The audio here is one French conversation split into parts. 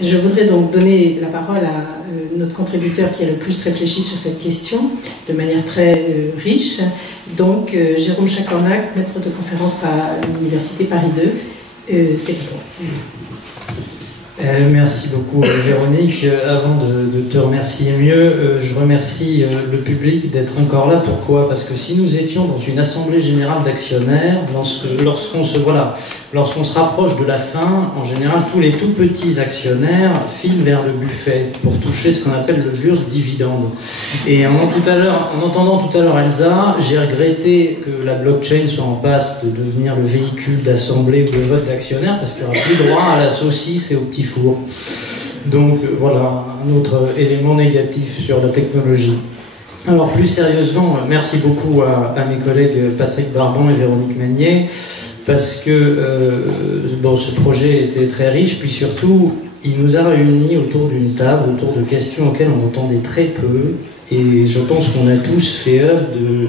Je voudrais donc donner la parole à notre contributeur qui a le plus réfléchi sur cette question, de manière très riche. Donc, Jérôme Chacornac, maître de conférence à l'Université Paris 2, c'est pour toi. Merci beaucoup Véronique. Avant de te remercier mieux, je remercie le public d'être encore là. Pourquoi? Parce que si nous étions dans une assemblée générale d'actionnaires, lorsqu'on se rapproche de la fin, en général tous les tout petits actionnaires filent vers le buffet pour toucher ce qu'on appelle le Wurstdividende. Et en entendant tout à l'heure Elsa, j'ai regretté que la blockchain soit en passe de devenir le véhicule d'assemblée ou de vote d'actionnaires, parce qu'il n'y aura plus droit à la saucisse et au petit four. Donc voilà, un autre élément négatif sur la technologie. Alors plus sérieusement, merci beaucoup à mes collègues Patrick Barban et Véronique Meunier, parce que ce projet était très riche, puis surtout, il nous a réunis autour d'une table, autour de questions auxquelles on entendait très peu, et je pense qu'on a tous fait œuvre de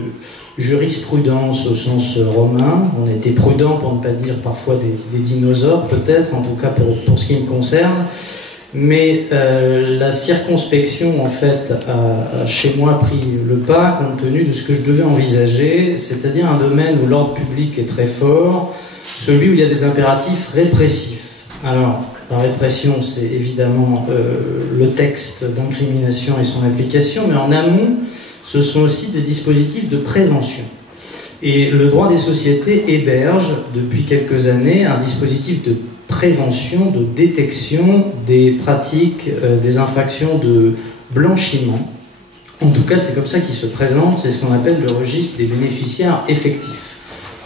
jurisprudence au sens romain. On a été prudent pour ne pas dire parfois des dinosaures peut-être, en tout cas pour ce qui me concerne, mais la circonspection en fait a chez moi pris le pas compte tenu de ce que je devais envisager, c'est-à-dire un domaine où l'ordre public est très fort, celui où il y a des impératifs répressifs. Alors la répression, c'est évidemment le texte d'incrimination et son application, mais en amont, ce sont aussi des dispositifs de prévention. Et le droit des sociétés héberge depuis quelques années un dispositif de prévention, de détection des pratiques, des infractions de blanchiment. En tout cas, c'est comme ça qu'il se présente, c'est ce qu'on appelle le registre des bénéficiaires effectifs.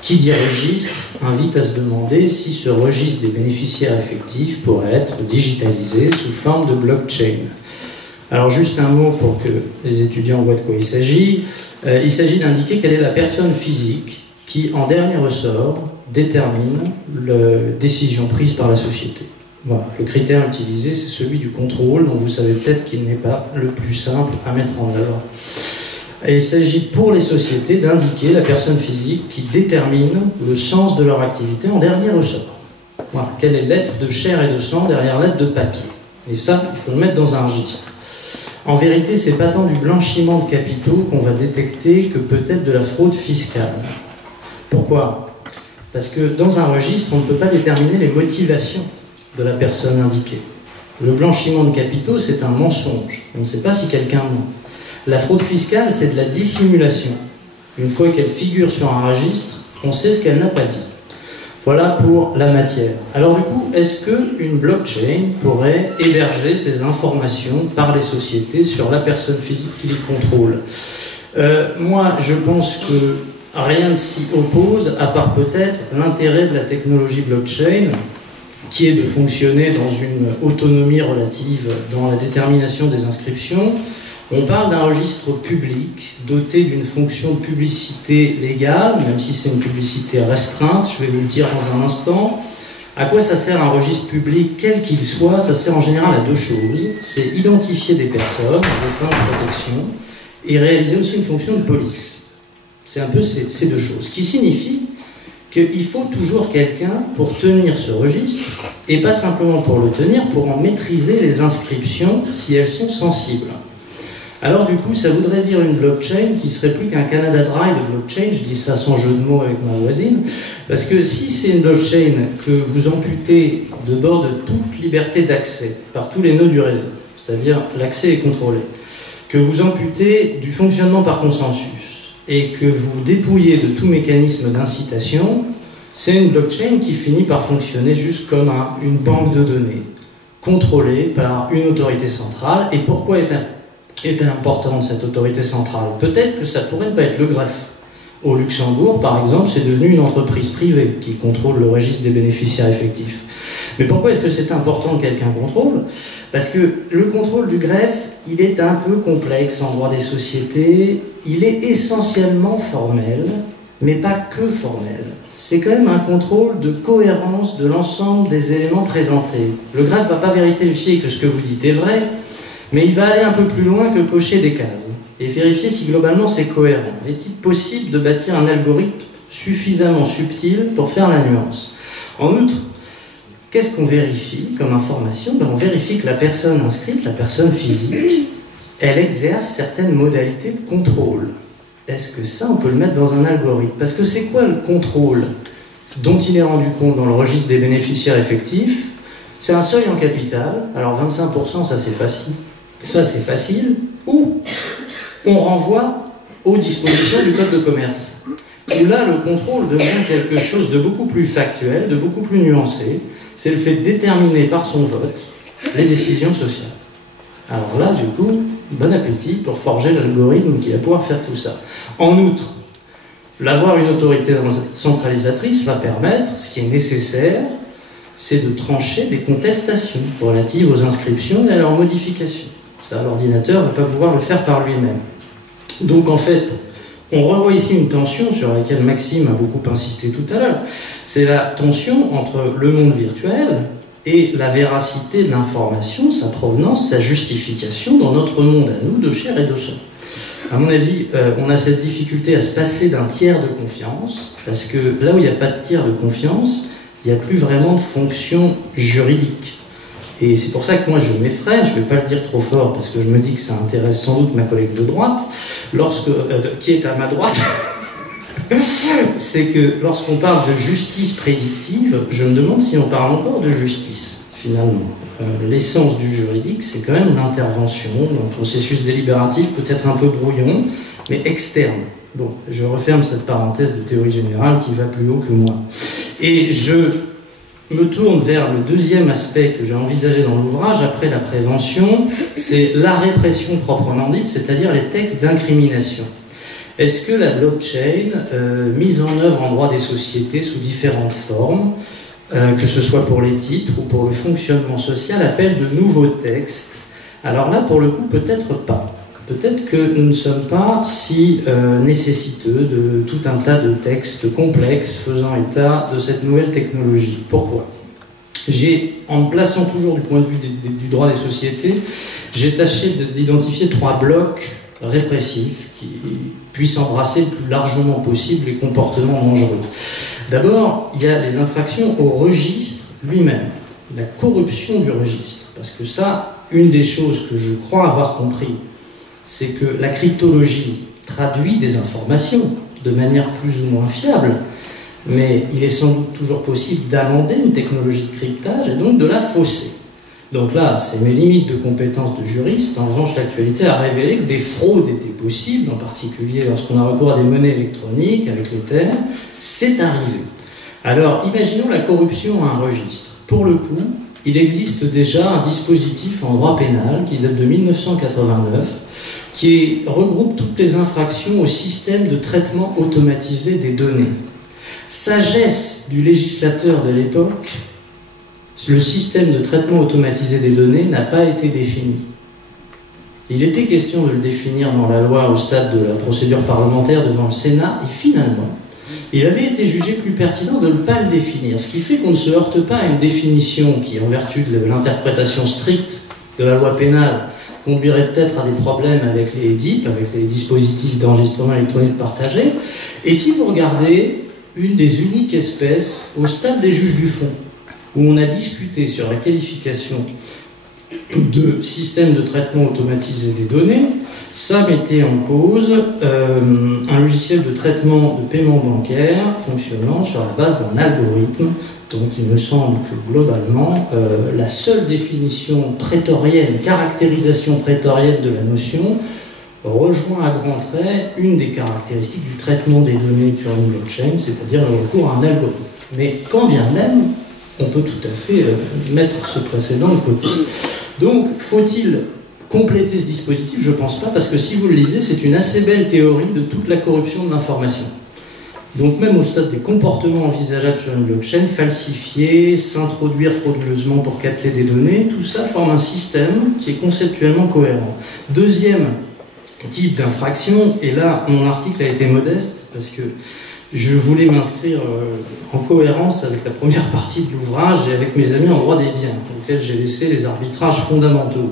Qui dit registre invite à se demander si ce registre des bénéficiaires effectifs pourrait être digitalisé sous forme de blockchain. Alors juste un mot pour que les étudiants voient de quoi il s'agit. Il s'agit d'indiquer quelle est la personne physique qui, en dernier ressort, détermine la décision prise par la société. Voilà. Le critère utilisé, c'est celui du contrôle, dont vous savez peut-être qu'il n'est pas le plus simple à mettre en œuvre. Et il s'agit pour les sociétés d'indiquer la personne physique qui détermine le sens de leur activité en dernier ressort. Voilà. Quelle est l'être de chair et de sang derrière l'être de papier? Et ça, il faut le mettre dans un registre. En vérité, c'est pas tant du blanchiment de capitaux qu'on va détecter que peut-être de la fraude fiscale. Pourquoi? Parce que dans un registre, on ne peut pas déterminer les motivations de la personne indiquée. Le blanchiment de capitaux, c'est un mensonge. On ne sait pas si quelqu'un ment. La fraude fiscale, c'est de la dissimulation. Une fois qu'elle figure sur un registre, on sait ce qu'elle n'a pas dit. Voilà pour la matière. Alors du coup, est-ce qu'une blockchain pourrait héberger ces informations par les sociétés sur la personne physique qui les contrôle? Moi, je pense que rien ne s'y oppose, à part peut-être l'intérêt de la technologie blockchain, qui est de fonctionner dans une autonomie relative dans la détermination des inscriptions. On parle d'un registre public doté d'une fonction de publicité légale, même si c'est une publicité restreinte, je vais vous le dire dans un instant. À quoi ça sert un registre public, quel qu'il soit? Ça sert en général à deux choses. C'est identifier des personnes, à des fins de protection, et réaliser aussi une fonction de police. C'est un peu ces deux choses. Ce qui signifie qu'il faut toujours quelqu'un pour tenir ce registre, et pas simplement pour le tenir, pour en maîtriser les inscriptions si elles sont sensibles. Alors du coup, ça voudrait dire une blockchain qui serait plus qu'un Canada Dry de blockchain, je dis ça sans jeu de mots avec ma voisine, parce que si c'est une blockchain que vous amputez de bord de toute liberté d'accès par tous les nœuds du réseau, c'est-à-dire l'accès est contrôlé, que vous amputez du fonctionnement par consensus et que vous dépouillez de tout mécanisme d'incitation, c'est une blockchain qui finit par fonctionner juste comme une banque de données, contrôlée par une autorité centrale. Et pourquoi est importante cette autorité centrale? Peut-être que ça pourrait ne pas être le greffe. Au Luxembourg, par exemple, c'est devenu une entreprise privée qui contrôle le registre des bénéficiaires effectifs. Mais pourquoi est-ce que c'est important que quelqu'un contrôle? Parce que le contrôle du greffe, il est un peu complexe en droit des sociétés, il est essentiellement formel, mais pas que formel. C'est quand même un contrôle de cohérence de l'ensemble des éléments présentés. Le greffe ne va pas vérifier que ce que vous dites est vrai, mais il va aller un peu plus loin que cocher des cases et vérifier si globalement c'est cohérent. Est-il possible de bâtir un algorithme suffisamment subtil pour faire la nuance? En outre, qu'est-ce qu'on vérifie comme information? On vérifie que la personne inscrite, la personne physique, elle exerce certaines modalités de contrôle. Est-ce que ça, on peut le mettre dans un algorithme? Parce que c'est quoi le contrôle dont il est rendu compte dans le registre des bénéficiaires effectifs? C'est un seuil en capital. Alors 25%, ça c'est facile. Ça c'est facile. Ou on renvoie aux dispositions du code de commerce. Et là, le contrôle devient quelque chose de beaucoup plus factuel, de beaucoup plus nuancé. C'est le fait de déterminer par son vote les décisions sociales. Alors là, du coup, bon appétit pour forger l'algorithme qui va pouvoir faire tout ça. En outre, l'avoir une autorité centralisatrice va permettre, ce qui est nécessaire, c'est de trancher des contestations relatives aux inscriptions et à leurs modifications. Ça, l'ordinateur ne va pas pouvoir le faire par lui-même. Donc en fait, on revoit ici une tension sur laquelle Maxime a beaucoup insisté tout à l'heure. C'est la tension entre le monde virtuel et la véracité de l'information, sa provenance, sa justification dans notre monde à nous, de chair et de sang. À mon avis, on a cette difficulté à se passer d'un tiers de confiance, parce que là où il n'y a pas de tiers de confiance, il n'y a plus vraiment de fonction juridique. Et c'est pour ça que moi je m'effraie, je ne vais pas le dire trop fort, parce que je me dis que ça intéresse sans doute ma collègue de droite, qui est à ma droite, c'est que lorsqu'on parle de justice prédictive, je me demande si on parle encore de justice, finalement. L'essence du juridique, c'est quand même l'intervention, un processus délibératif peut-être un peu brouillon, mais externe. Bon, je referme cette parenthèse de théorie générale qui va plus haut que moi. Et je me tourne vers le deuxième aspect que j'ai envisagé dans l'ouvrage, après la prévention, c'est la répression proprement dite, c'est-à-dire les textes d'incrimination. Est-ce que la blockchain, mise en œuvre en droit des sociétés sous différentes formes, que ce soit pour les titres ou pour le fonctionnement social, appelle de nouveaux textes? Alors là, pour le coup, peut-être pas. Peut-être que nous ne sommes pas si nécessiteux de tout un tas de textes complexes faisant état de cette nouvelle technologie. Pourquoi? En me plaçant toujours du point de vue du droit des sociétés, j'ai tâché d'identifier 3 blocs répressifs qui puissent embrasser le plus largement possible les comportements dangereux. D'abord, il y a les infractions au registre lui-même, la corruption du registre. Parce que ça, une des choses que je crois avoir compris, c'est que la cryptologie traduit des informations de manière plus ou moins fiable, mais il est sans doute toujours possible d'amender une technologie de cryptage et donc de la fausser. Donc là, c'est mes limites de compétences de juriste. En revanche, l'actualité a révélé que des fraudes étaient possibles, en particulier lorsqu'on a recours à des monnaies électroniques avec l'Ether. C'est arrivé. Alors, imaginons la corruption à un registre. Pour le coup, il existe déjà un dispositif en droit pénal qui date de 1989, qui regroupe toutes les infractions au système de traitement automatisé des données. Sagesse du législateur de l'époque, le système de traitement automatisé des données n'a pas été défini. Il était question de le définir dans la loi au stade de la procédure parlementaire devant le Sénat, et finalement, il avait été jugé plus pertinent de ne pas le définir, ce qui fait qu'on ne se heurte pas à une définition qui, en vertu de l'interprétation stricte de la loi pénale, conduirait peut-être à des problèmes avec les DIP, avec les dispositifs d'enregistrement électronique partagé. Et si vous regardez une des uniques espèces au stade des juges du fond, où on a discuté sur la qualification de système de traitement automatisé des données, ça mettait en cause un logiciel de traitement de paiement bancaire fonctionnant sur la base d'un algorithme. Donc il me semble que globalement, la seule définition prétorienne, caractérisation prétorienne de la notion, rejoint à grands traits une des caractéristiques du traitement des données sur une blockchain, c'est-à-dire le recours à un algorithme. Mais quand bien même, on peut tout à fait mettre ce précédent de côté. Donc, faut-il compléter ce dispositif? Je ne pense pas, parce que si vous le lisez, c'est une assez belle théorie de toute la corruption de l'information. Donc même au stade des comportements envisageables sur une blockchain, falsifier, s'introduire frauduleusement pour capter des données, tout ça forme un système qui est conceptuellement cohérent. Deuxième type d'infraction, et là mon article a été modeste, parce que je voulais m'inscrire en cohérence avec la première partie de l'ouvrage et avec mes amis en droit des biens, pour lesquels j'ai laissé les arbitrages fondamentaux.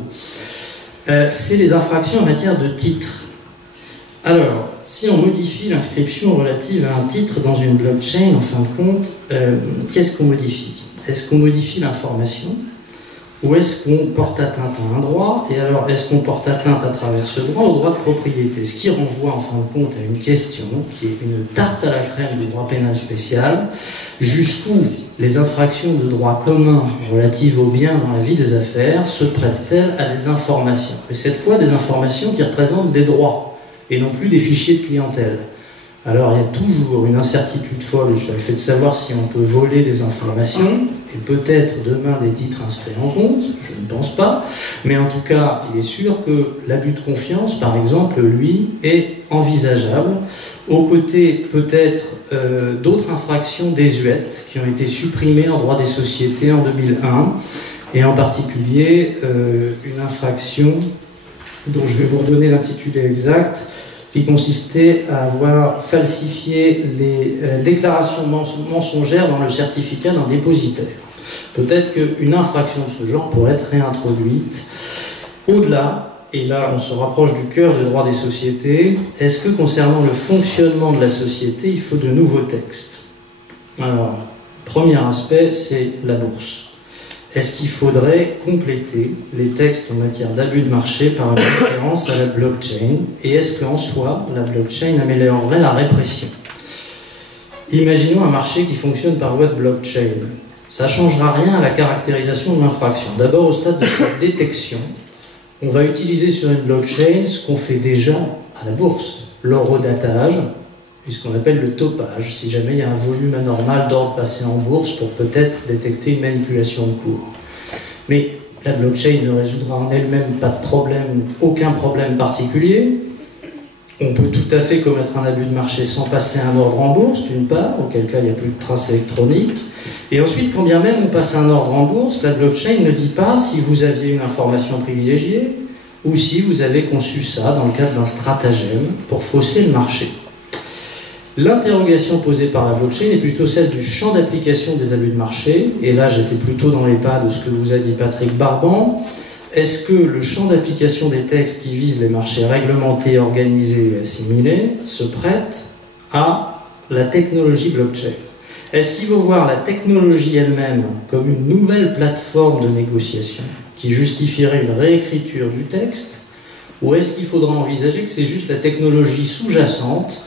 C'est les infractions en matière de titre. Alors, si on modifie l'inscription relative à un titre dans une blockchain, en fin de compte, qu'est-ce qu'on modifie? Est-ce qu'on modifie l'information ou est-ce qu'on porte atteinte à un droit? Et alors, est-ce qu'on porte atteinte à travers ce droit au droit de propriété? Ce qui renvoie en fin de compte à une question qui est une tarte à la crème du droit pénal spécial, jusqu'où les infractions de droit commun relatives aux biens dans la vie des affaires se prêtent-elles à des informations? Et cette fois, des informations qui représentent des droits, et non plus des fichiers de clientèle. Alors, il y a toujours une incertitude folle sur le fait de savoir si on peut voler des informations, et peut-être demain des titres inscrits en compte, je ne pense pas, mais en tout cas, il est sûr que l'abus de confiance, par exemple, lui, est envisageable, aux côtés peut-être d'autres infractions désuètes qui ont été supprimées en droit des sociétés en 2001, et en particulier une infraction dont je vais vous redonner l'intitulé exact, qui consistait à avoir falsifié les déclarations mensongères dans le certificat d'un dépositaire. Peut-être qu'une infraction de ce genre pourrait être réintroduite. Au-delà, et là on se rapproche du cœur du droit des sociétés, est-ce que concernant le fonctionnement de la société, il faut de nouveaux textes? Alors, premier aspect, c'est la bourse. Est-ce qu'il faudrait compléter les textes en matière d'abus de marché par une référence à la blockchain? Et est-ce qu'en soi, la blockchain améliorerait la répression? Imaginons un marché qui fonctionne par voie de blockchain. Ça ne changera rien à la caractérisation de l'infraction. D'abord, au stade de sa détection, on va utiliser sur une blockchain ce qu'on fait déjà à la bourse, l'horodatage, et ce qu'on appelle le topage, si jamais il y a un volume anormal d'ordre passé en bourse pour peut-être détecter une manipulation de cours. Mais la blockchain ne résoudra en elle-même pas de problème, aucun problème particulier. On peut tout à fait commettre un abus de marché sans passer un ordre en bourse, d'une part, auquel cas il n'y a plus de traces électroniques. Et ensuite, quand bien même on passe un ordre en bourse, la blockchain ne dit pas si vous aviez une information privilégiée ou si vous avez conçu ça dans le cadre d'un stratagème pour fausser le marché. L'interrogation posée par la blockchain est plutôt celle du champ d'application des abus de marché. Et là, j'étais plutôt dans les pas de ce que vous a dit Patrick Barban. Est-ce que le champ d'application des textes qui visent les marchés réglementés, organisés et assimilés se prête à la technologie blockchain? Est-ce qu'il faut voir la technologie elle-même comme une nouvelle plateforme de négociation qui justifierait une réécriture du texte? Ou est-ce qu'il faudra envisager que c'est juste la technologie sous-jacente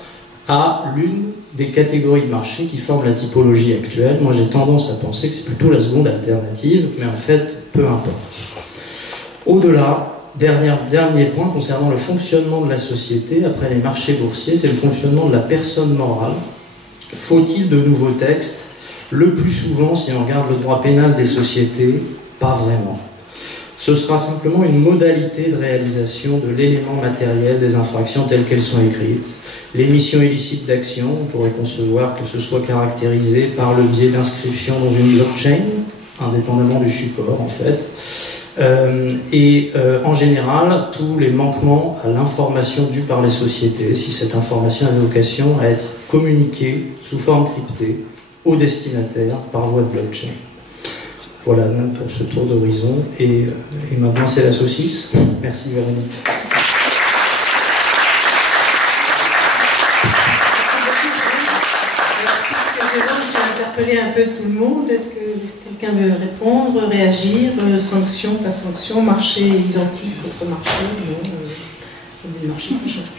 à l'une des catégories de marché qui forment la typologie actuelle? Moi, j'ai tendance à penser que c'est plutôt la seconde alternative, mais en fait, peu importe. Au-delà, dernier point concernant le fonctionnement de la société, après les marchés boursiers, c'est le fonctionnement de la personne morale. Faut-il de nouveaux textes? Le plus souvent, si on regarde le droit pénal des sociétés, pas vraiment. Ce sera simplement une modalité de réalisation de l'élément matériel des infractions telles qu'elles sont écrites. L'émission illicite d'actions, on pourrait concevoir que ce soit caractérisé par le biais d'inscription dans une blockchain, indépendamment du support en fait. En général, tous les manquements à l'information due par les sociétés, si cette information a vocation à être communiquée sous forme cryptée au destinataire par voie de blockchain. Voilà pour ce tour d'horizon. Et maintenant, c'est la saucisse. Merci Véronique. Puisque Jérôme, tu as interpellé un peu tout le monde, est-ce que quelqu'un veut répondre, réagir, sanction, pas sanction, marché identique, contre marché? Non, le marché, ça change.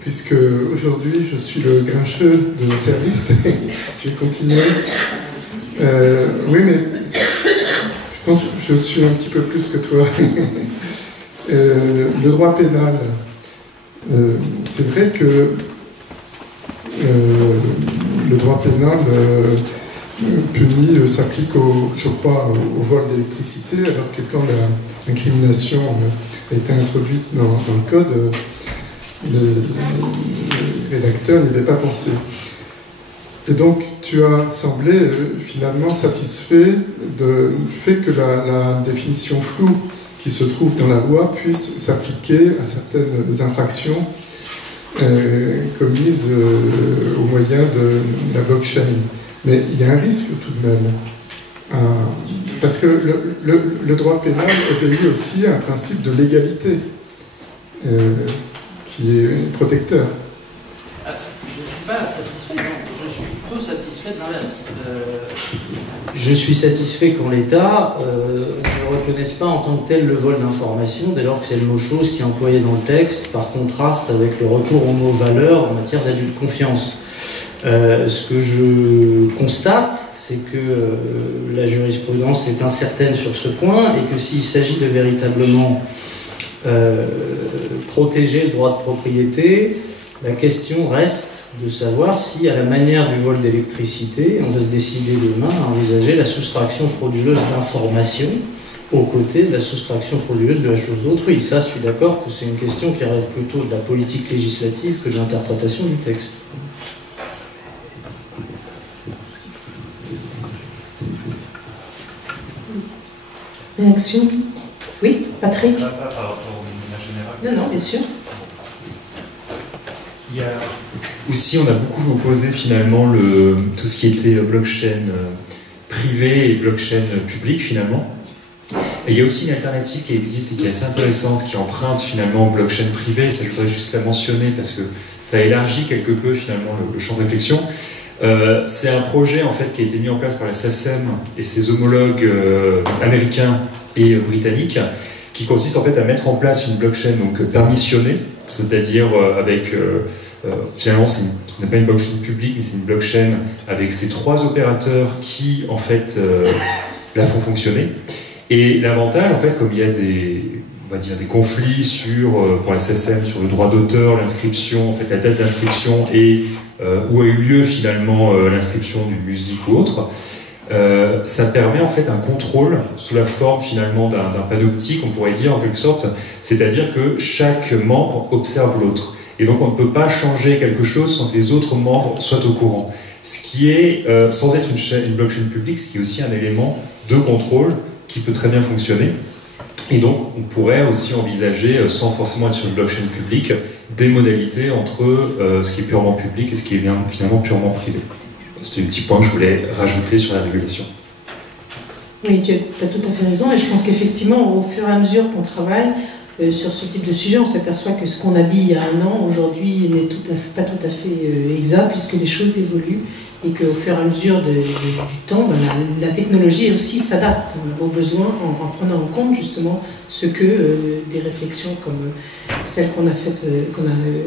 Puisque aujourd'hui je suis le grincheux de service, je vais continuer. Oui, mais je pense que je suis un petit peu plus que toi. Le droit pénal, c'est vrai que le droit pénal puni s'applique, je crois, au vol d'électricité, alors que quand l'incrimination a été introduite dans le code, les rédacteurs n'y avaient pas pensé. Et donc, tu as semblé finalement satisfait du fait que la définition floue qui se trouve dans la loi puisse s'appliquer à certaines infractions commises au moyen de la blockchain. Mais il y a un risque tout de même. Parce que le droit pénal obéit aussi à un principe de légalité qui est protecteur. Je ne suis pas satisfait, non. Je suis plutôt satisfait satisfait de l'inverse. Je suis satisfait qu'en l'État, on ne reconnaisse pas en tant que tel le vol d'information, dès lors que c'est le mot chose qui est employé dans le texte, par contraste avec le retour au mot valeur en matière d'abus de confiance. Ce que je constate, c'est que la jurisprudence est incertaine sur ce point et que s'il s'agit de véritablement protéger le droit de propriété, la question reste de savoir si, à la manière du vol d'électricité, on va se décider demain à envisager la soustraction frauduleuse d'informations aux côtés de la soustraction frauduleuse de la chose d'autrui. Ça, je suis d'accord que c'est une question qui relève plutôt de la politique législative que de l'interprétation du texte. Réaction? Oui, Patrick? Par rapport au manière générale. Non, non, bien sûr. Il y a aussi, on a beaucoup opposé finalement tout ce qui était blockchain privé et blockchain public finalement. Et il y a aussi une alternative qui existe et qui est assez intéressante, qui emprunte finalement au blockchain privé, ça je voudrais juste la mentionner parce que ça élargit quelque peu finalement le champ de réflexion. C'est un projet en fait qui a été mis en place par la SACEM et ses homologues américains et britanniques, qui consiste en fait à mettre en place une blockchain donc permissionnée, c'est-à-dire avec finalement ce n'est pas une blockchain publique mais c'est une blockchain avec ces 3 opérateurs qui en fait la font fonctionner. Et l'avantage en fait, comme il y a on va dire des conflits pour la SACEM sur le droit d'auteur, l'inscription, en fait la date d'inscription et où a eu lieu finalement l'inscription d'une musique ou autre, ça permet en fait un contrôle sous la forme finalement d'un panoptique, on pourrait dire en quelque sorte, c'est-à-dire que chaque membre observe l'autre. Et donc on ne peut pas changer quelque chose sans que les autres membres soient au courant. Ce qui est, sans être une blockchain publique, ce qui est aussi un élément de contrôle qui peut très bien fonctionner. Et donc, on pourrait aussi envisager, sans forcément être sur une blockchain publique, des modalités entre ce qui est purement public et ce qui est finalement purement privé. C'était un petit point que je voulais rajouter sur la régulation. Oui, tu as tout à fait raison, et je pense qu'effectivement, au fur et à mesure qu'on travaille sur ce type de sujet, on s'aperçoit que ce qu'on a dit il y a un an, aujourd'hui, n'est pas tout à fait exact, puisque les choses évoluent. Et qu'au fur et à mesure du temps, ben, la technologie aussi s'adapte aux besoins en prenant en compte justement ce que des réflexions comme celles qu'on a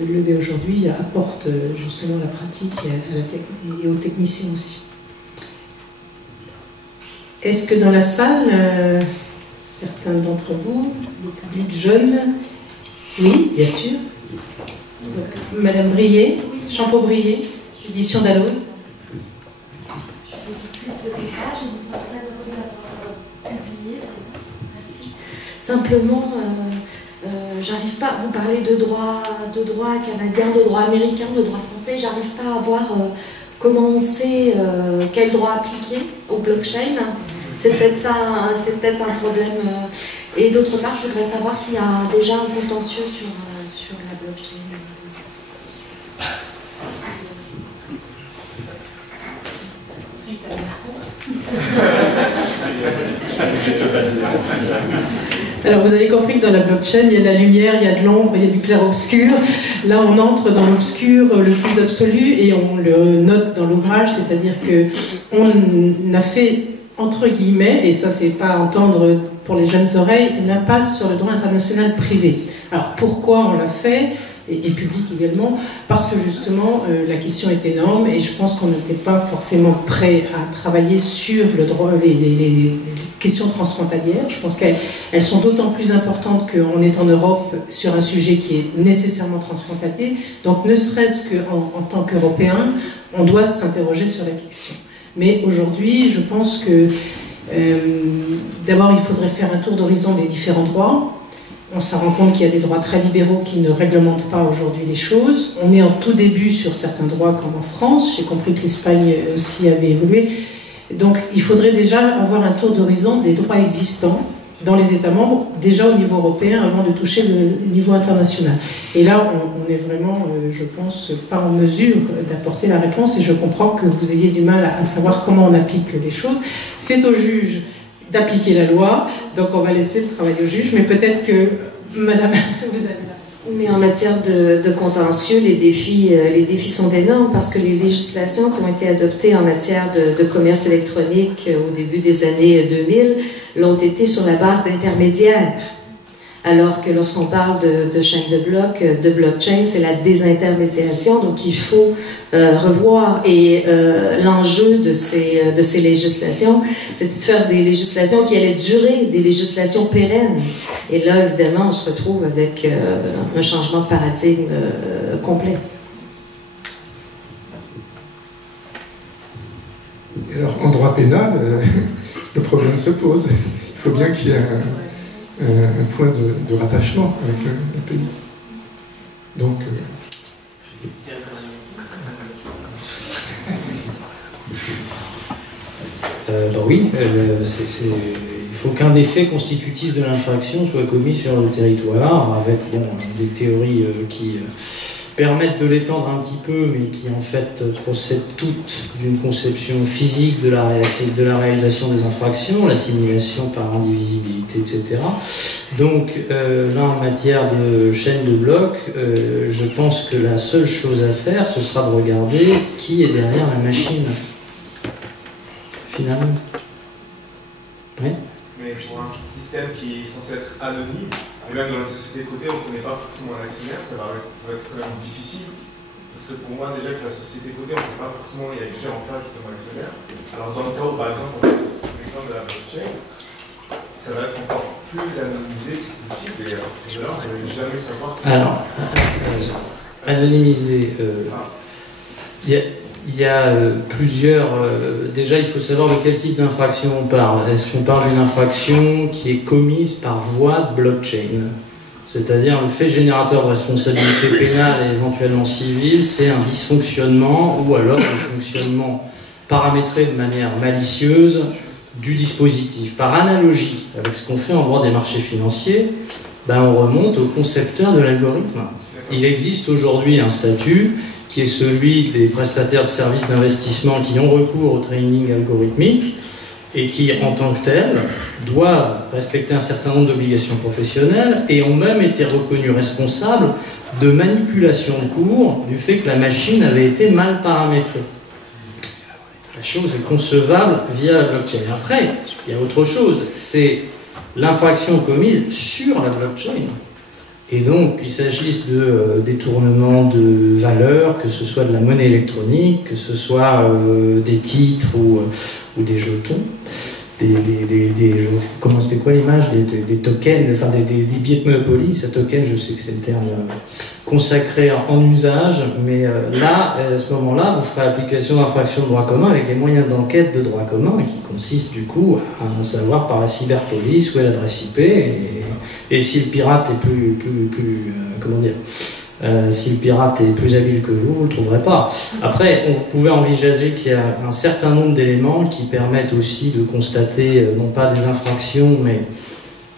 levées aujourd'hui apportent justement à la pratique et aux techniciens aussi. Est-ce que dans la salle, certains d'entre vous, le public jeune, oui, bien sûr. Donc, Madame Brier, Champeau-Brier, édition Dalloz. Simplement, j'arrive pas, vous parlez de droit canadien, de droit américain, de droit français, j'arrive pas à voir comment on sait quel droit appliquer au blockchain. C'est peut-être ça, c'est peut-être un problème. Et d'autre part, je voudrais savoir s'il y a déjà un contentieux sur la blockchain. Alors vous avez compris que dans la blockchain, il y a de la lumière, il y a de l'ombre, il y a du clair-obscur. Là, on entre dans l'obscur le plus absolu et on le note dans l'ouvrage, c'est-à-dire qu'on a fait, entre guillemets, et ça c'est pas à entendre pour les jeunes oreilles, l'impasse sur le droit international privé. Alors pourquoi on l'a fait ? Et public également, parce que justement la question est énorme et je pense qu'on n'était pas forcément prêt à travailler sur le droit, les questions transfrontalières. Je pense qu'elles sont d'autant plus importantes qu'on est en Europe sur un sujet qui est nécessairement transfrontalier. Donc ne serait-ce qu'en tant qu'Européens, on doit s'interroger sur la question. Mais aujourd'hui, je pense que d'abord il faudrait faire un tour d'horizon des différents droits. On se rend compte qu'il y a des droits très libéraux qui ne réglementent pas aujourd'hui les choses. On est en tout début sur certains droits comme en France. J'ai compris que l'Espagne aussi avait évolué. Donc il faudrait déjà avoir un tour d'horizon des droits existants dans les États membres, déjà au niveau européen, avant de toucher le niveau international. Et là, on est vraiment, je pense, pas en mesure d'apporter la réponse. Et je comprends que vous ayez du mal à savoir comment on applique les choses. C'est au juge d'appliquer la loi, donc on va laisser le travail au juge, mais peut-être que, madame, vous avez la Mais en matière de contentieux, les défis sont énormes parce que les législations qui ont été adoptées en matière de commerce électronique au début des années 2000 l'ont été sur la base d'intermédiaires. Alors que lorsqu'on parle de chaîne de blocs, de blockchain, c'est la désintermédiation, donc il faut revoir. Et l'enjeu de ces législations, c'était de faire des législations qui allaient durer, des législations pérennes. Et là, évidemment, on se retrouve avec un changement de paradigme complet. Et alors, en droit pénal, le problème se pose. Il faut bien qu'il y ait un point de rattachement avec le pays. Donc, oui, il faut qu'un des faits constitutifs de l'infraction soit commis sur le territoire, avec des théories qui permettent de l'étendre un petit peu, mais qui en fait procèdent toutes d'une conception physique de la réalisation des infractions, l'assimilation par indivisibilité, etc. Donc là, en matière de chaîne de blocs, je pense que la seule chose à faire, ce sera de regarder qui est derrière la machine, finalement. Oui. Mais pour un système qui est censé être anonyme, et même dans la société cotée, on ne connaît pas forcément l'actionnaire, ça va être quand même difficile. Parce que pour moi, déjà que la société cotée, on ne sait pas forcément il y a qui en face comme actionnaire. Alors dans le cas où, par exemple, on a l'exemple de la blockchain, ça va être encore plus anonymisé si possible, et alors de là, on ne peut jamais savoir. Alors, anonymisé, il y a plusieurs... déjà, il faut savoir de quel type d'infraction on parle. Est-ce qu'on parle d'une infraction qui est commise par voie de blockchain? C'est-à-dire le fait générateur de responsabilité pénale et éventuellement civile, c'est un dysfonctionnement ou alors un fonctionnement paramétré de manière malicieuse du dispositif. Par analogie avec ce qu'on fait en droit des marchés financiers, on remonte au concepteur de l'algorithme. Il existe aujourd'hui un statut qui est celui des prestataires de services d'investissement qui ont recours au trading algorithmique et qui, en tant que tels, doivent respecter un certain nombre d'obligations professionnelles et ont même été reconnus responsables de manipulation de cours du fait que la machine avait été mal paramétrée. La chose est concevable via la blockchain. Après, il y a autre chose, c'est l'infraction commise sur la blockchain. Et donc, qu'il s'agisse de détournement de valeur, que ce soit de la monnaie électronique, que ce soit des titres ou des jetons, comment c'était quoi l'image, des tokens, enfin des billets de Monopoly. Ce token, je sais que c'est le terme consacré en usage, mais là, à ce moment-là, vous ferez application d'infraction de droit commun avec les moyens d'enquête de droit commun qui consistent du coup à savoir par la cyberpolice où est l'adresse IP et si le pirate est comment dire, si le pirate est plus habile que vous, vous ne le trouverez pas. Après, vous pouvez envisager qu'il y a un certain nombre d'éléments qui permettent aussi de constater, non pas des infractions, mais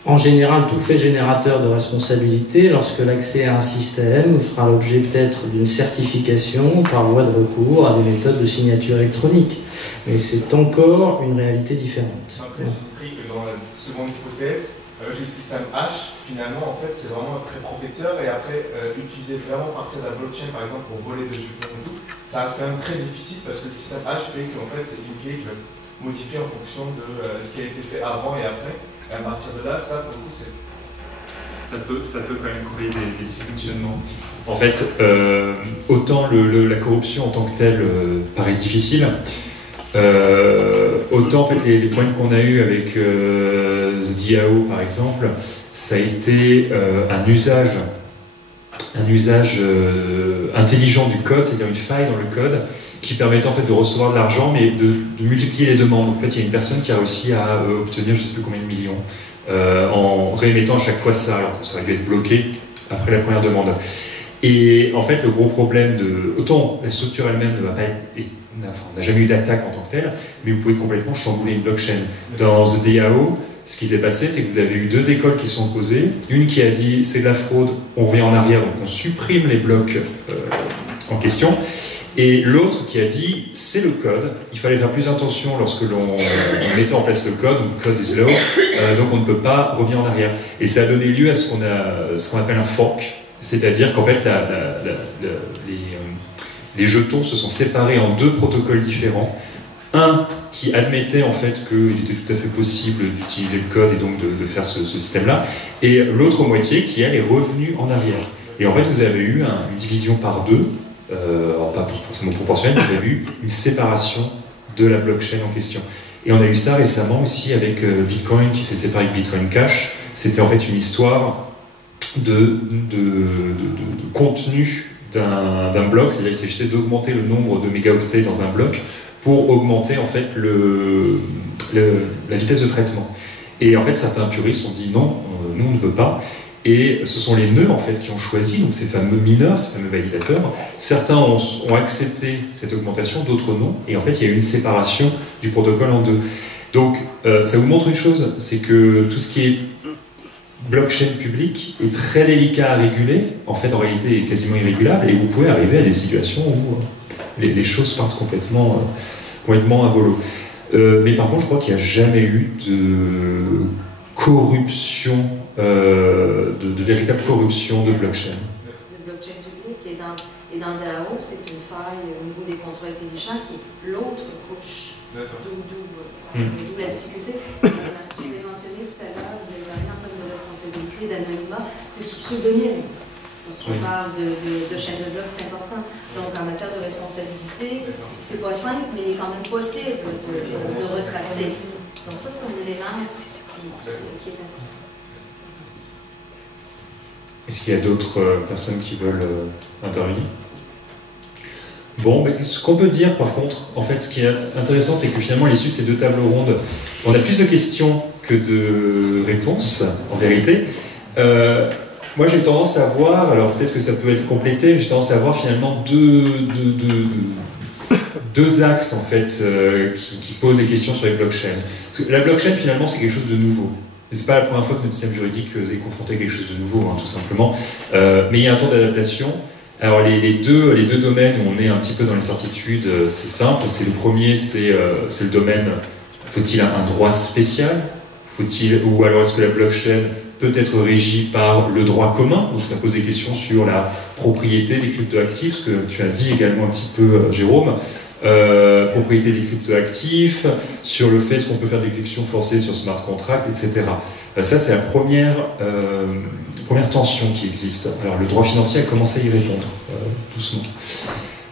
en général tout fait générateur de responsabilité, lorsque l'accès à un système fera l'objet peut-être d'une certification par voie de recours à des méthodes de signature électronique. Mais c'est encore une réalité différente. Après, j'ai compris que dans la seconde hypothèse, le système H, finalement, en fait, c'est vraiment très protecteur et après, utiliser vraiment partir de la blockchain, par exemple, pour voler de jetons et tout, ça reste quand même très difficile parce que le système H fait qu'en fait, c'est une clé qui va être modifiée en fonction de ce qui a été fait avant et après. Et à partir de là, ça, pour le coup, ça peut quand même créer des dysfonctionnements. En fait, autant la corruption en tant que telle paraît difficile, autant en fait, les points qu'on a eu avec The DAO par exemple, ça a été un usage intelligent du code, c'est-à-dire une faille dans le code qui permettait en fait de recevoir de l'argent mais de multiplier les demandes. En fait, il y a une personne qui a réussi à obtenir je ne sais plus combien de millions en réémettant à chaque fois ça, alors que ça aurait dû être bloqué après la première demande. Et en fait, le gros problème autant la structure elle-même ne va pas être... on n'a jamais eu d'attaque en tant que telle, mais vous pouvez complètement chambouler une blockchain. Dans The DAO, ce qui s'est passé, c'est que vous avez eu deux écoles qui sont opposées. Une qui a dit c'est de la fraude, on revient en arrière, donc on supprime les blocs en question. Et l'autre qui a dit c'est le code, il fallait faire plus attention lorsque l'on mettait en place le code, donc code is law, donc on ne peut pas revenir en arrière. Et ça a donné lieu à ce qu'on appelle un fork. C'est-à-dire qu'en fait, les jetons se sont séparés en deux protocoles différents. Un qui admettait en fait qu'il était tout à fait possible d'utiliser le code et donc de faire ce système-là, et l'autre moitié qui, elle, est revenue en arrière. Et en fait, vous avez eu une division par deux, alors pas forcément proportionnelle, mais vous avez eu une séparation de la blockchain en question. Et on a eu ça récemment aussi avec Bitcoin qui s'est séparé de Bitcoin Cash. C'était en fait une histoire de contenu d'un bloc, c'est-à-dire qu'il s'agissait d'augmenter le nombre de mégaoctets dans un bloc pour augmenter en fait la vitesse de traitement. Et en fait, certains puristes ont dit non, nous on ne veut pas. Et ce sont les nœuds en fait qui ont choisi, donc ces fameux mineurs, ces fameux validateurs. Certains ont accepté cette augmentation, d'autres non. Et en fait, il y a eu une séparation du protocole en deux. Donc, ça vous montre une chose, c'est que tout ce qui est blockchain public est très délicat à réguler, en fait en réalité est quasiment irrégulable, et vous pouvez arriver à des situations où les choses partent complètement à volo. Mais par contre, je crois qu'il n'y a jamais eu de corruption, de véritable corruption de blockchain. Le blockchain public et dans DAO, c'est une faille au niveau des contrats intelligents qui est l'autre couche. D'où la difficulté. Je vous ai mentionné tout à l'heure, vous avez parlé en termes de responsabilité, d'anonymat, c'est sous pseudonyme. Lorsqu'on parle de chaîne de blocs, c'est important. Donc en matière de responsabilité, c'est pas simple, mais il est quand même possible de retracer. Donc ça, c'est un élément qui est important. Est-ce qu'il y a d'autres personnes qui veulent intervenir? Bon, mais ce qu'on peut dire par contre, en fait, ce qui est intéressant, c'est que finalement, à l'issue de ces deux tables rondes, on a plus de questions que de réponses, en vérité. Moi, j'ai tendance à voir, alors peut-être que ça peut être complété, j'ai tendance à voir finalement deux axes, en fait, qui posent des questions sur les blockchains. Parce que la blockchain, finalement, c'est quelque chose de nouveau. Et c'est pas la première fois que notre système juridique est confronté à quelque chose de nouveau, hein, tout simplement. Mais il y a un temps d'adaptation. Alors les deux domaines où on est un petit peu dans l'incertitude, c'est simple. C'est le premier, c'est le domaine, faut-il un droit spécial? Ou alors est-ce que la blockchain peut être régie par le droit commun? Donc ça pose des questions sur la propriété des cryptoactifs, ce que tu as dit également un petit peu, Jérôme. Propriété des cryptoactifs, sur le fait est-ce qu'on peut faire de l'exécution forcée sur smart contract, etc. Ça, c'est la première tension qui existe. Alors, le droit financier a commencé à y répondre, doucement.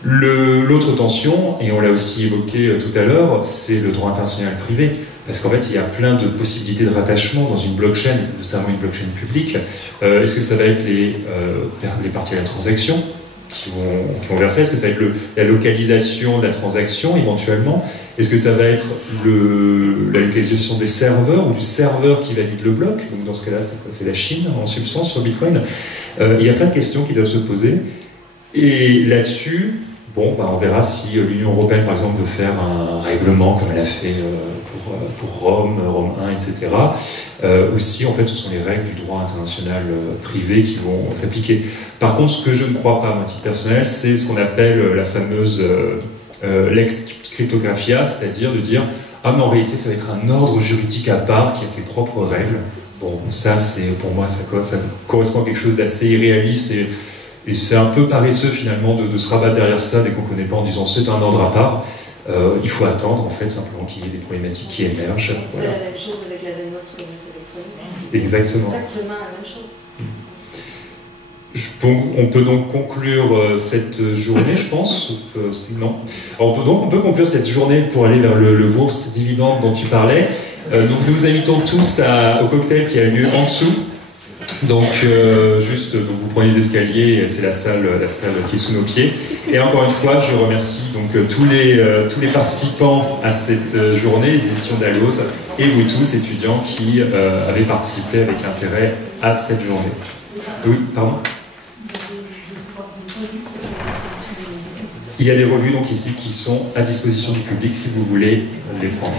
L'autre tension, et on l'a aussi évoqué tout à l'heure, c'est le droit international privé. Parce qu'en fait, il y a plein de possibilités de rattachement dans une blockchain, notamment une blockchain publique. Est-ce que ça va être les parties à la transaction qui vont verser? Est-ce que ça va être la localisation de la transaction éventuellement? Est-ce que ça va être la localisation des serveurs ou du serveur qui valide le bloc? Donc dans ce cas-là, c'est la Chine en substance sur Bitcoin. Il y a plein de questions qui doivent se poser. Et là-dessus, bon, on verra si l'Union européenne, par exemple, veut faire un règlement comme elle a fait pour Rome 1, etc. Ou si, en fait, ce sont les règles du droit international privé qui vont s'appliquer. Par contre, ce que je ne crois pas, à titre personnel, c'est ce qu'on appelle la fameuse lex cryptographia, c'est-à-dire de dire « Ah, mais en réalité, ça va être un ordre juridique à part qui a ses propres règles. » Bon, ça, pour moi, ça correspond à quelque chose d'assez irréaliste et c'est un peu paresseux, finalement, de se rabattre derrière ça dès qu'on ne connaît pas en disant « C'est un ordre à part ». Il faut attendre, en fait, simplement qu'il y ait des problématiques qui émergent. C'est la même chose avec l'avènement du commerce électronique. Exactement. Exactement la même chose. On peut donc conclure cette journée, je pense. Non. On peut conclure cette journée pour aller vers le Wurst dividende dont tu parlais. Donc nous vous invitons tous au cocktail qui a lieu en dessous. Donc donc vous prenez les escaliers, c'est la salle qui est sous nos pieds. Et encore une fois, je remercie donc tous les participants à cette journée, les éditions d'Allos, et vous tous, étudiants, qui avez participé avec intérêt à cette journée. Oui, pardon. Il y a des revues donc ici qui sont à disposition du public si vous voulez les prendre.